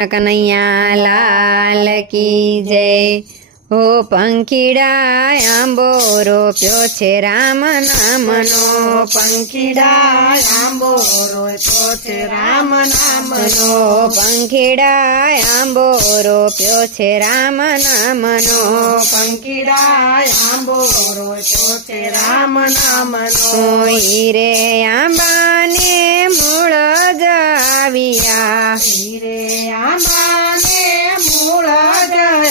કનૈયા લાલ કી જય હો પંખીડા આંબો રોપ્યો છે રામ નામનો. પંખીડા આંબો રોપ્યો છે રામ નામનો. પંખીડા આંબો રોપ્યો છે રામ નામનો. પંખીડા આંબો રોપ્યો છે રામ નામનો. હીરે આંબાને મૂળ જ હીરે આંબાને મૂળ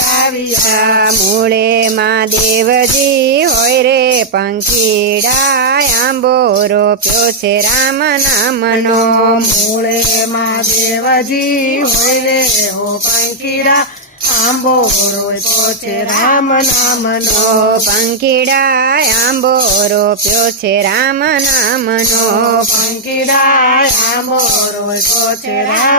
આવ્યા મૂળે માં દેવજી હોય રે પંખીડા આંબો રોપ્યો છે રામ નામનો. મૂળે માં દેવજી હોય રે હો પંખીડા આંબો રોપ્યો છે, રામ નામનો પંખીડા આંબો રોપ્યો છે, રામ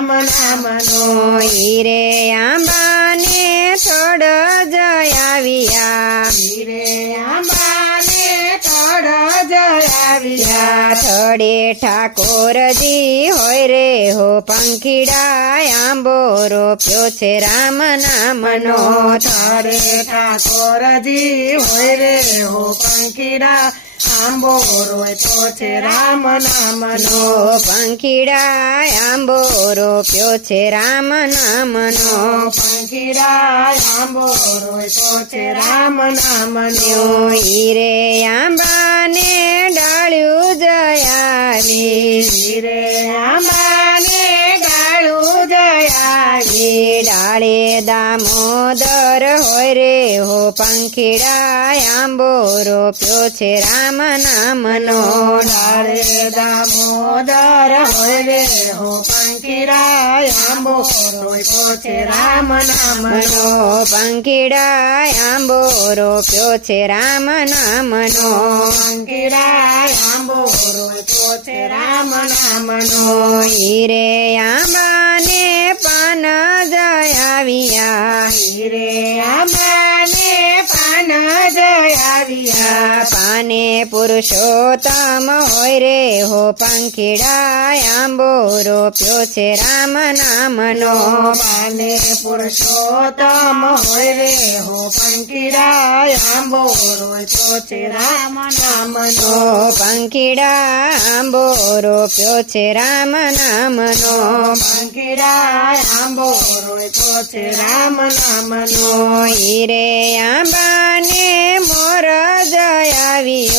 નામનો હીરે આંબાને થોડ જ આવ્યા હીરે તળ જ થોડે ઠાકોરજી હોય રે હો પંખીડા આંબો રોપ્યો છે રામ નામનો થડે ઠાકોરજી હોય રે હો પંખીડા આંબો રોપ્યો છે રામ નામનો પંખીડા આંબો રોપ્યો છે રામ નામનો પંખીડા આંબો રોપ્યો છે રામ નામનો હીરે આંબાને ડાળ્યું જયાવી રે ડાળું જયાવી ડાળે દામોદર હોય રે હો પંખીડા આંબો રોપ્યો છે રામ નામનો ડાળે દામોદર હોય રે હો પંખીડા આંબો રોપ્યો છે રામ નામનો મનો પંખીડા આંબો રોપ્યો છે રામ નામનો પંખીડા આંબો રોપ્યો છે રામ નામનો. હીરે આંબાને પાને પુરુષોત્તમ હોય રે હો પંખીડા આંબો રોપ્યો છે રામ નામનો પાને પુરુષોત્તમ હોય રે હો પંખીડા આંબો રોપ્યો છે રામ નામનો પંખીડા આંબો રોપ્યો છે રામ નામનો પંખીડા આંબો રોપ્યો છે રામ નામનો હીરે મોર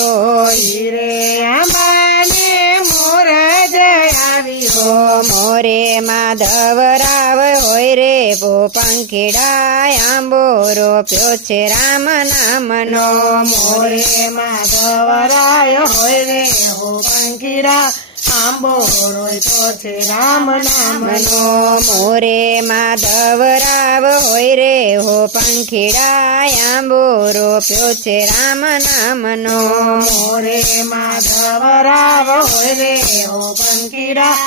જયાવ્યો હીરે આંબાને મોર જયાવ્યો મોરે માધવ રાવ હોય રે ભો પંખીડા આંબો રોપ્યો છે રામ નામનો. મોરે માધવરાય હોય રે હો પંખીડા આંબો છે રામ નામનો મોરે માધવ રાવ હોય રે હો પંખીડા આંબો રોપ્યો છે રામ નામનો મોરે માધવરાવ હોય રે હો પંખીડા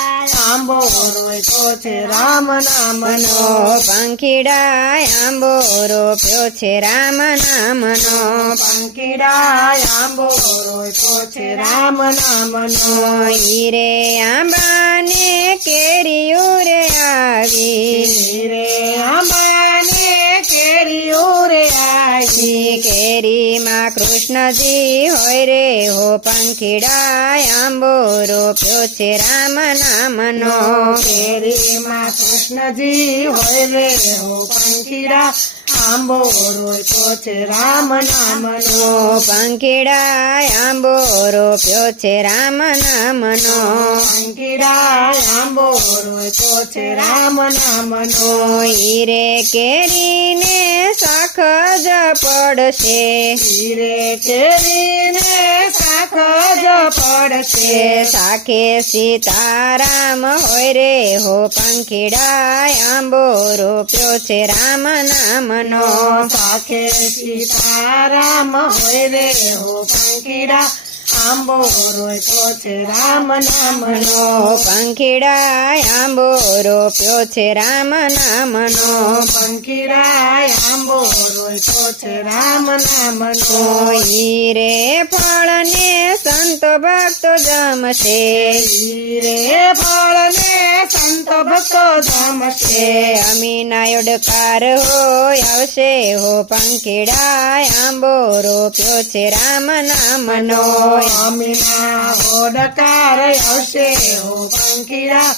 આંબો રોપ્યો છે રામ નામનો. મનો પંખીડા આંબો રોપ્યો છે રામ નામનો. પંખીડા આંબો રોપ્યો છે રામ નામનો. હીરે આંબાને કેરીઓ રે આવી. હીરે આંબાને કેરીઓ રે આવી. કેરીમાં કૃષ્ણજી હોય રે હો પંખીડા આંબો રોપ્યો છે રામ નામનો. કેરીમાં કૃષ્ણજી હોય રે હો પંખીડા આંબો રોપ્યો છે રામ નામનો. પંખીડા આંબો રોપ્યો છે રામ નામનો. પંખીડા આંબો રોપ્યો છે રામ નામનો હીરે કેરીને શાખ જ પડશે. હીરે કેરીને શાખ જ પડશે. શાખે સીતારામ હોય રે હો પંખીડાય આંબો રોપ્યો છે રામ નામનો. શાખે સીતારામ હોય રે હો પંખીડા આંબો રોપ્યો છે રામ નામનો. પંખીડાય આંબો રોપ્યો છે રામ નામનો. પંખીડાય આંબો રોપ્યો છે રામ નામનો. હીરે ફળને સંત ભક્તો જમશે. હીરે ફળને સંતો ભક્તો જમશે અમીના યોડકાર હોય આવશે હો પંખીડા આંબો રોપ્યો છે રામ નામનો અમીના ઓડકાર આવશે હો પંખીડા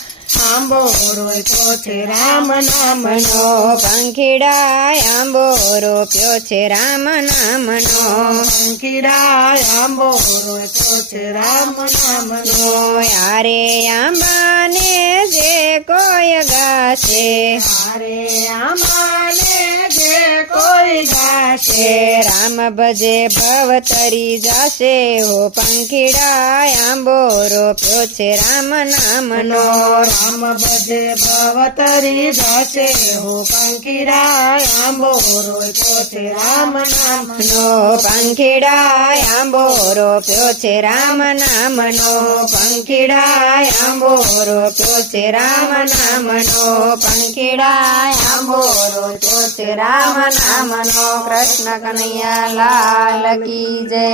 આંબો રોપ્યો છે, રામ નામનો મનો પંખીડા આંબો રોપ્યો છે, રામ નામનો પંખીડા આંબો રોપ્યો છે, રામ નામનો. યારે આંબાને જે કોઈ ગાશે, હારે આમાને જે કોઈ ગાશે, રામ ભજે ભવતરી જાશે હો પંખીડા આંબો રોપ્યો છે, રામ નામનો. રામ ભજે ભવતરી જશે હો પંખીરા આંબો રોપ્યો છે રામ નામ નો પંખીડા આંબો રોપ્યો છે રામ નામનો પંખીડા આંબો રોપ્યો છે રામ નામનો પંખીડા આંબો રોપ્યો છે રામ નામનો કૃષ્ણ કનૈયા લાલ કી જય.